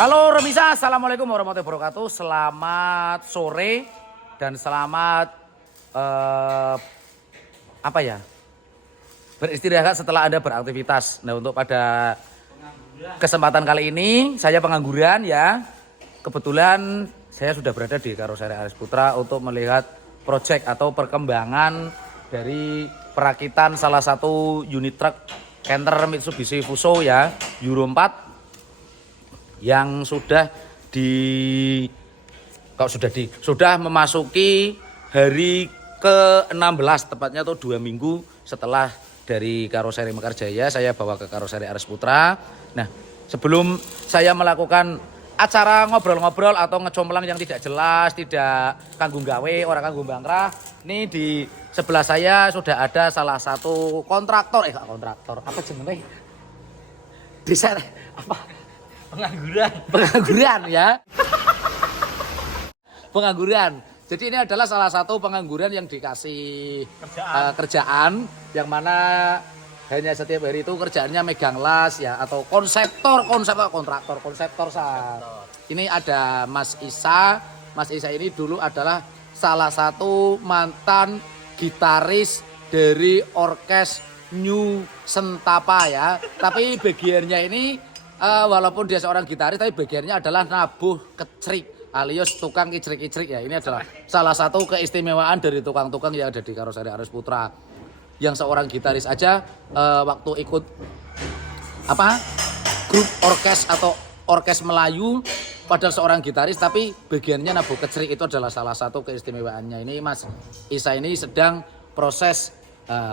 Halo Remisa, assalamualaikum warahmatullahi wabarakatuh. Selamat sore dan selamat beristirahat setelah Anda beraktivitas. Nah, untuk pada kesempatan kali ini saya pengangguran ya. Kebetulan saya sudah berada di Karoseri Aris Putra untuk melihat proyek atau perkembangan dari perakitan salah satu unit truk Canter Mitsubishi Fuso ya, Euro 4 yang sudah memasuki hari ke-16, tepatnya tuh 2 minggu setelah dari Karoseri Mekarjaya saya bawa ke Karoseri Aris Putra. Nah, sebelum saya melakukan acara ngobrol-ngobrol atau ngecomplang yang tidak jelas, tidak kanggung gawe, orang kanggung bangkrah, ini di sebelah saya sudah ada salah satu kontraktor, apa jenenge? Desa apa? Pengangguran ya. Pengangguran. Jadi ini adalah salah satu pengangguran yang dikasih kerjaan yang mana hanya setiap hari itu kerjaannya megang las ya, atau konseptor sah. Ini ada Mas Isa. Mas Isa ini dulu adalah salah satu mantan gitaris dari orkes New Sentapa ya. Tapi bagiannya ini walaupun dia seorang gitaris, tapi bagiannya adalah nabuh kecrik alias tukang kicrik-kicrik ya. Ini adalah salah satu keistimewaan dari tukang-tukang yang ada di Karoseri Aris Putra. Yang seorang gitaris aja waktu ikut grup orkes atau orkes Melayu, padahal seorang gitaris tapi bagiannya nabuh kecrik, itu adalah salah satu keistimewaannya. Ini Mas Isa ini sedang proses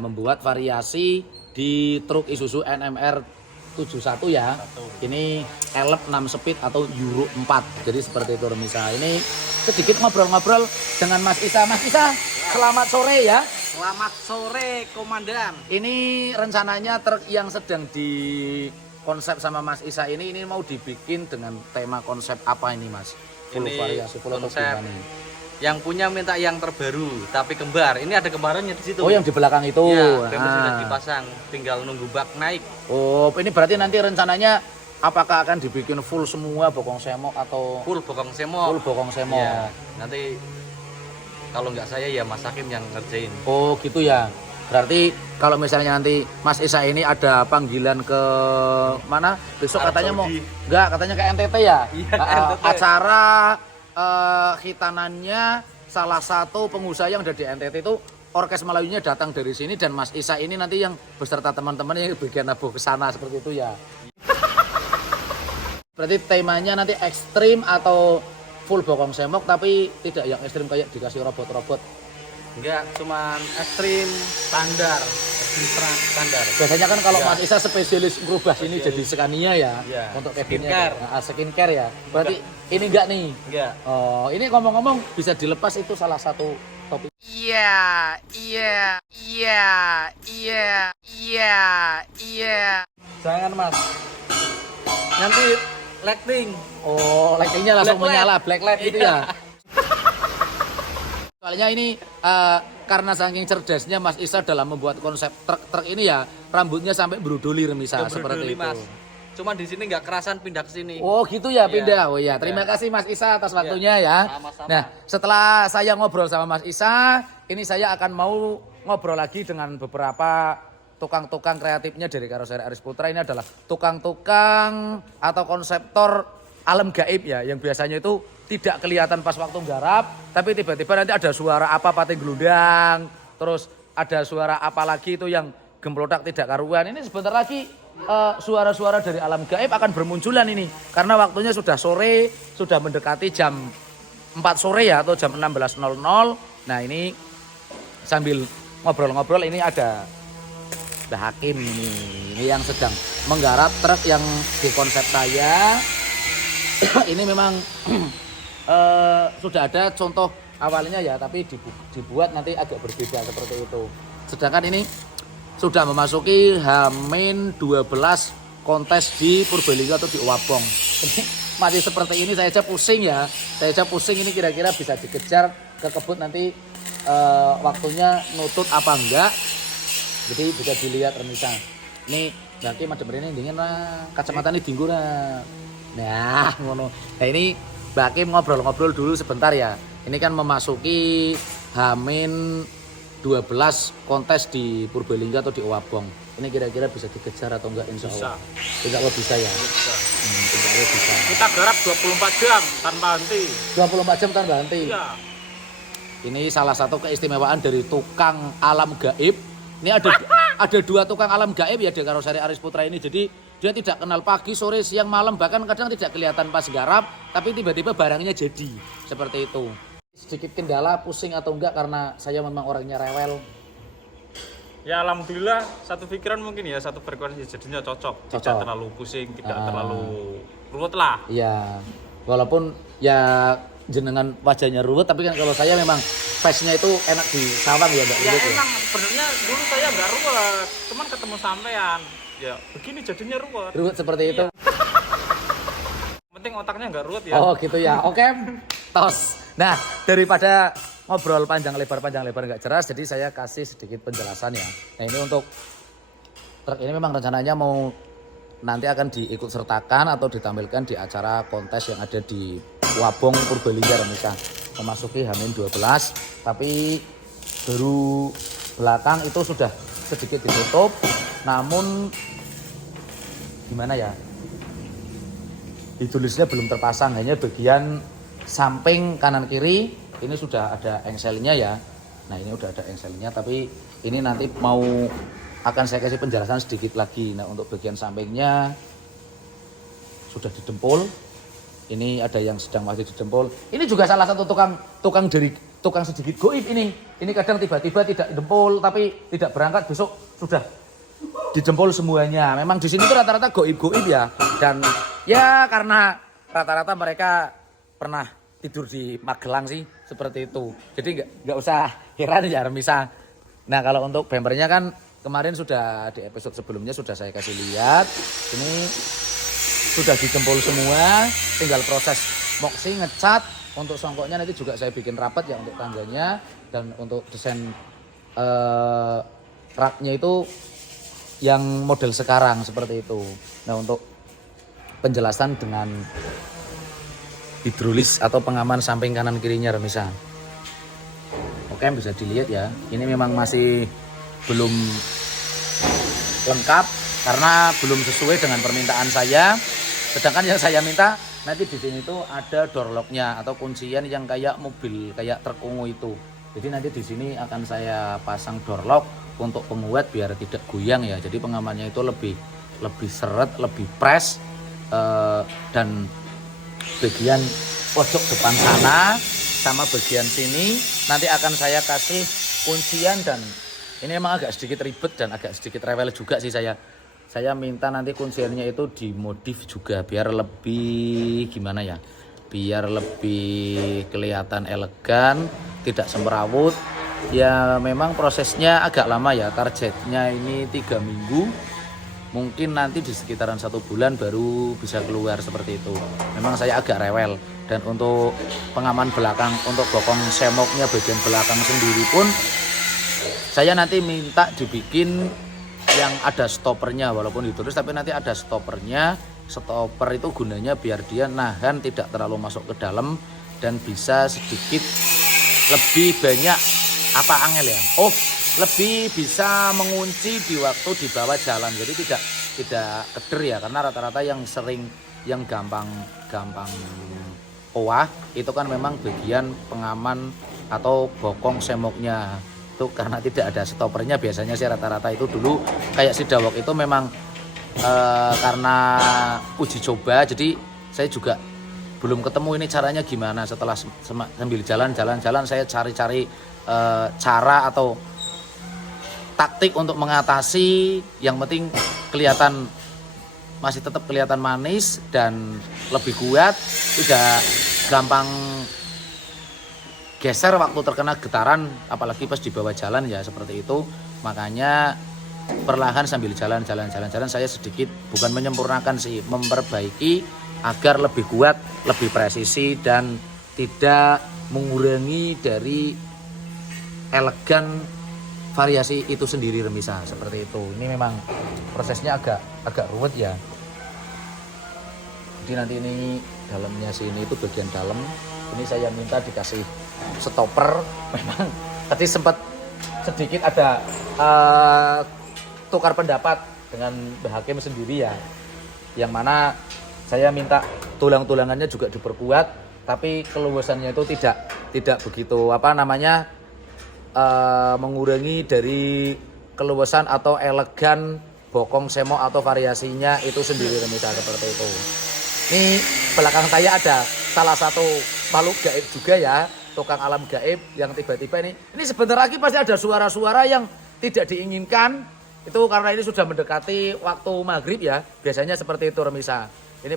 membuat variasi di truk Isuzu NMR 71 ya. Ini elep 6 speed atau Euro 4. Jadi seperti itu Remisa. Ini sedikit ngobrol-ngobrol dengan Mas Isa. Mas Isa, selamat sore ya. Selamat sore Komandan. Ini rencananya truk yang sedang di konsep sama Mas Isa ini mau dibikin dengan tema konsep apa ini Mas? Full ini variasi, full konsep nih? Yang punya minta yang terbaru tapi kembar. Ini ada kembarannya di situ. Oh, yang di belakang itu. Ya, sudah dipasang, tinggal nunggu bak naik. Oh, ini berarti nanti rencananya apakah akan dibikin full semua bokong semok atau full bokong semok? Full bokong semok. Ya, nanti kalau nggak saya ya Mas Hakim yang ngerjain. Oh, gitu ya. Berarti kalau misalnya nanti Mas Isa ini ada panggilan ke mana? Besok Arab katanya Saudi. katanya ke NTT ya? Iya, NTT. Acara khitanannya salah satu pengusaha yang ada di NTT itu, orkes Melayunya datang dari sini dan Mas Isa ini nanti yang beserta teman-teman yang bagian nabuh ke sana seperti itu ya. Berarti temanya nanti ekstrim atau full bokong semok tapi tidak yang ekstrim kayak dikasih robot-robot. Enggak, cuman ekstrim standar. Biasanya kan kalau Ya. Mas Isa spesialis merubah sini jadi Scania ya, untuk skincare. Skincare ya. Berarti ini enggak nih? Enggak. Oh, ini ngomong-ngomong bisa dilepas, itu salah satu topik. Iya. Jangan Mas. Nanti lighting. Oh, lightingnya langsung Black menyala, light. black light gitu Iya. ya. Soalnya ini karena saking cerdasnya Mas Isa dalam membuat konsep truk ini ya, rambutnya sampai beruduli Remisa seperti itu. Mas. Cuman di sini nggak kerasan pindah ke sini. Oh gitu ya, Iya. pindah. Oh ya, terima Iya. kasih Mas Isa atas waktunya ya. Sama-sama. Nah, setelah saya ngobrol sama Mas Isa, ini saya akan mau ngobrol lagi dengan beberapa tukang-tukang kreatifnya dari Karoseri Aris Putra. Ini adalah tukang-tukang atau konseptor alam gaib ya, yang biasanya itu tidak kelihatan pas waktu garap, tapi tiba-tiba nanti ada suara apa pating gelundang, terus ada suara apa lagi itu yang gemplodak tidak karuan. Ini sebentar lagi suara-suara dari alam gaib akan bermunculan ini, karena waktunya sudah sore, sudah mendekati jam 4 sore ya, atau jam 16.00. Nah, ini sambil ngobrol-ngobrol ini ada Mbah Hakim ini yang sedang menggarap truk yang di konsep saya. Ini memang sudah ada contoh awalnya ya, tapi dibuat nanti agak berbeda seperti itu. Sedangkan ini sudah memasuki H-12 kontes di Purbalingga atau di Owabong. Ini masih seperti ini, saya aja pusing ya. Saya aja pusing ini kira-kira bisa dikejar ke kebun nanti waktunya nutut apa enggak. Jadi bisa dilihat Remisa. Ini berarti madem rene dingin lah, kacamata ini dinggo lah. Nah, ngono. Nah ini Mbak Kim ngobrol-ngobrol dulu sebentar ya. Ini kan memasuki Hamin 12 kontes di Purbalingga atau di Owabong. Ini kira-kira bisa dikejar atau enggak insya Allah? Insya Allah bisa ya? Bisa. Insya Allah bisa. Kita garap 24 jam tanpa henti. 24 jam tanpa henti? Iya. Ini salah satu keistimewaan dari tukang alam gaib. Ini ada dua tukang alam gaib ya di Karoseri Aris Putra ini. Jadi dia tidak kenal pagi, sore, siang, malam. Bahkan kadang tidak kelihatan pas garap. Tapi tiba-tiba barangnya jadi. Seperti itu. Sedikit kendala, pusing atau enggak karena saya memang orangnya rewel. Ya alhamdulillah satu pikiran mungkin ya, satu frekuensi jadinya cocok. Tidak terlalu pusing, tidak terlalu ruwet lah. Iya. Walaupun ya jenengan wajahnya ruwet, tapi kan kalau saya memang face-nya itu enak di sawang ya Mbak. Ya emang sebenarnya dulu saya nggak ruwet, cuman ketemu sampean. Ya begini jadinya ruwet. Ruwet seperti itu. Penting otaknya nggak ruwet ya. Oh gitu ya. Oke. Tos. Nah, daripada ngobrol panjang lebar nggak jelas, jadi saya kasih sedikit penjelasan ya. Nah ini untuk truk ini memang rencananya mau nanti akan diikut sertakan atau ditampilkan di acara kontes yang ada di Wabong Purbalingga Remisa, memasuki Hamin 12, tapi baru belakang itu sudah sedikit ditutup, namun gimana ya, ditulisnya belum terpasang, hanya bagian samping kanan kiri ini sudah ada engselnya ya. Nah ini udah ada engselnya, tapi ini nanti mau akan saya kasih penjelasan sedikit lagi. Nah untuk bagian sampingnya sudah didempul. Ini ada yang sedang masih didempul. Ini juga salah satu tukang sedikit goib ini. Ini kadang tiba-tiba tidak dempul tapi tidak berangkat, besok sudah dijempol semuanya. Memang di sini tuh rata-rata goib-goib ya. Dan ya karena rata-rata mereka pernah tidur di Magelang sih, seperti itu. Jadi nggak usah heran ya Remisa. Nah kalau untuk bempernya kan kemarin sudah di episode sebelumnya sudah saya kasih lihat. Ini sudah dijempol semua, tinggal proses moxie, ngecat. Untuk songkoknya nanti juga saya bikin rapat ya untuk tangganya. Dan untuk desain raknya itu yang model sekarang seperti itu. Nah untuk penjelasan dengan hidrolis atau pengaman samping kanan kirinya Remisa. Oke bisa dilihat ya. Ini memang masih belum lengkap karena belum sesuai dengan permintaan saya. Sedangkan yang saya minta nanti di sini tuh ada door lock-nya atau kuncian yang kayak mobil, kayak truk ungu itu. Jadi nanti di sini akan saya pasang door lock untuk penguat biar tidak goyang ya. Jadi pengamannya itu lebih seret, lebih press dan bagian pojok depan sana sama bagian sini nanti akan saya kasih kuncian. Dan ini memang agak sedikit ribet dan agak sedikit rewel juga sih saya minta nanti kunciannya itu dimodif juga biar lebih gimana ya, biar lebih kelihatan elegan, tidak semrawut ya. Memang prosesnya agak lama ya, targetnya ini 3 minggu, mungkin nanti di sekitaran 1 bulan baru bisa keluar seperti itu. Memang saya agak rewel. Dan untuk pengaman belakang, untuk bokong semoknya bagian belakang sendiri pun saya nanti minta dibikin yang ada stoppernya, walaupun ditulis tapi nanti ada stoppernya. Stopper itu gunanya biar dia nahan, tidak terlalu masuk ke dalam dan bisa sedikit lebih banyak angel ya. Lebih bisa mengunci di waktu di bawah jalan. Jadi tidak keder ya, karena rata-rata yang sering yang gampang owah itu kan memang bagian pengaman atau bokong semoknya. Itu karena tidak ada stoppernya biasanya sih rata-rata itu dulu kayak si dawok itu memang karena uji coba, jadi saya juga belum ketemu ini caranya gimana. Setelah sambil jalan saya cari-cari cara atau taktik untuk mengatasi, yang penting kelihatan masih tetap kelihatan manis dan lebih kuat, tidak gampang geser waktu terkena getaran, apalagi pas di bawah jalan ya seperti itu. Makanya perlahan sambil jalan saya sedikit bukan menyempurnakan sih, memperbaiki agar lebih kuat, lebih presisi dan tidak mengurangi dari elegan variasi itu sendiri Remisa, seperti itu. Ini memang prosesnya agak ruwet ya. Jadi nanti ini dalamnya sini itu bagian dalam. Ini saya minta dikasih stopper. Memang tadi sempat sedikit ada tukar pendapat dengan Mbak Hakim sendiri ya. Yang mana saya minta tulang-tulangannya juga diperkuat, tapi keluasannya itu tidak begitu mengurangi dari keluasan atau elegan bokong semok atau variasinya itu sendiri pemirsa seperti itu. Ini belakang saya ada salah satu makhluk gaib juga ya, tukang alam gaib yang tiba-tiba ini sebentar lagi pasti ada suara-suara yang tidak diinginkan. Itu karena ini sudah mendekati waktu maghrib ya, biasanya seperti itu pemirsa. Ini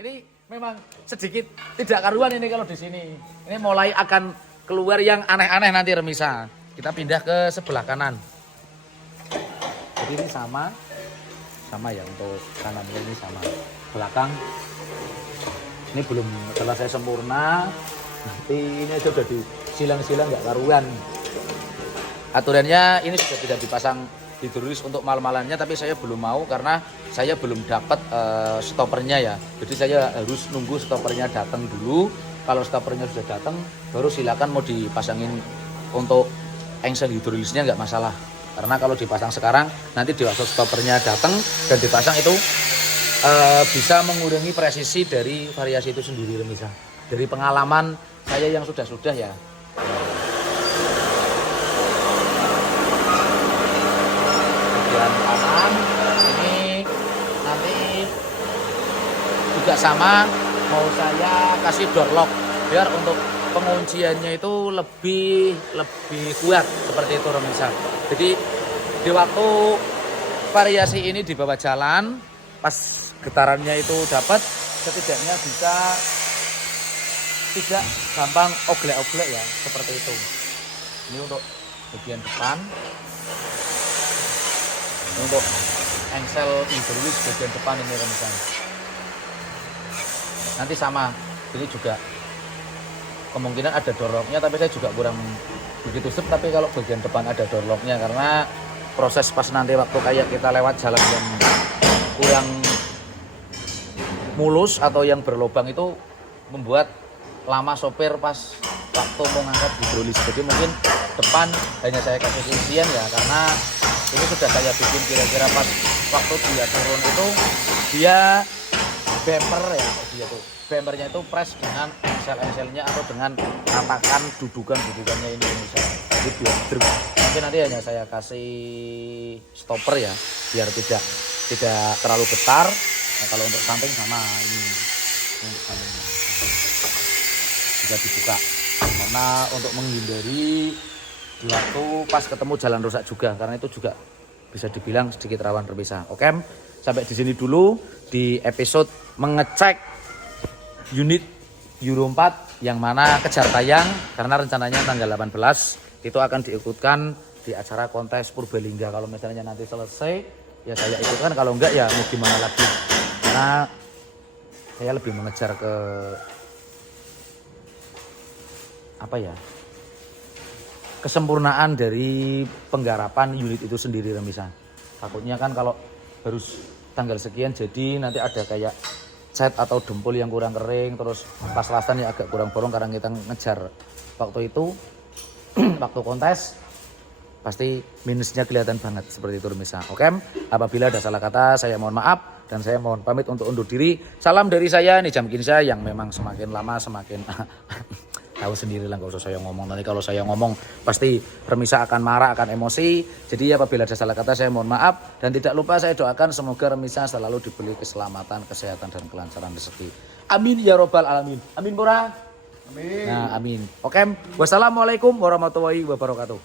ini memang sedikit tidak karuan ini kalau di sini. Ini mulai akan keluar yang aneh-aneh nanti remisa. Kita pindah ke sebelah kanan. Jadi ini sama ya untuk kanan ini sama. Belakang ini belum selesai sempurna. Nanti ini aja udah disilang-silang nggak karuan. Aturannya ini sudah tidak dipasang hidrolis untuk mal-malannya, tapi saya belum mau karena saya belum dapat stopernya ya. Jadi saya harus nunggu stopernya datang dulu. Kalau stopernya sudah datang, baru silakan mau dipasangin untuk engsel hidrolisnya nggak masalah. Karena kalau dipasang sekarang, nanti di waktu stopernya datang dan dipasang itu bisa mengurangi presisi dari variasi itu sendiri remisa. Dari pengalaman saya yang sudah ya. Bagian kanan ini nanti juga sama, mau saya kasih door lock biar untuk pengunciannya itu lebih kuat seperti itu remisa. Jadi di waktu variasi ini di bawah jalan, pas getarannya itu dapat, setidaknya bisa tidak gampang oglek-oglek ya, seperti itu. Ini untuk bagian depan. Ini untuk engsel hidrolis bagian depan ini remisa. Nanti sama, ini juga kemungkinan ada door lock-nya, tapi saya juga kurang begitu sip. Tapi kalau bagian depan ada door lock-nya, karena proses pas nanti waktu kayak kita lewat jalan yang kurang mulus atau yang berlubang itu membuat lama sopir pas waktu mau ngangkat hidrolis. Jadi mungkin depan hanya saya kasih kuncian ya, karena ini sudah saya bikin kira-kira pas waktu dia turun itu dia bumper ya, dia tuh bumpernya itu press dengan engsel-engselnya atau dengan ratakan dudukannya ini misalnya. Jadi biar mungkin nanti hanya saya kasih stopper ya, biar tidak terlalu getar. Nah, kalau untuk samping sama ini untuk sampingnya bisa dibuka, karena untuk menghindari di waktu pas ketemu jalan rusak juga, karena itu juga bisa dibilang sedikit rawan terpisah. Oke, sampai di sini dulu di episode mengecek unit Euro 4 yang mana kejar tayang, karena rencananya tanggal 18 itu akan diikutkan di acara kontes Purbalingga. Kalau misalnya nanti selesai ya saya ikutkan, kalau enggak ya mau gimana lagi, karena saya lebih mengejar ke kesempurnaan dari penggarapan unit itu sendiri remisa. Takutnya kan kalau harus tanggal sekian jadi nanti ada kayak cat atau dempul yang kurang kering, terus pas-pasan yang agak kurang borong karena kita ngejar waktu itu waktu kontes, pasti minusnya kelihatan banget seperti itu remisa. Oke, apabila ada salah kata saya mohon maaf dan saya mohon pamit untuk undur diri. Salam dari saya Nijam Kinsa yang memang semakin lama semakin tahu sendiri lah, gak usah saya ngomong. Nanti kalau saya ngomong pasti remisa akan marah, akan emosi. Jadi apabila ada salah kata saya mohon maaf, dan tidak lupa saya doakan semoga remisa selalu diberi keselamatan, kesehatan dan kelancaran rezeki. Amin ya robbal alamin. Amin pura. Amin. Nah, amin. Oke, wassalamualaikum warahmatullahi wabarakatuh.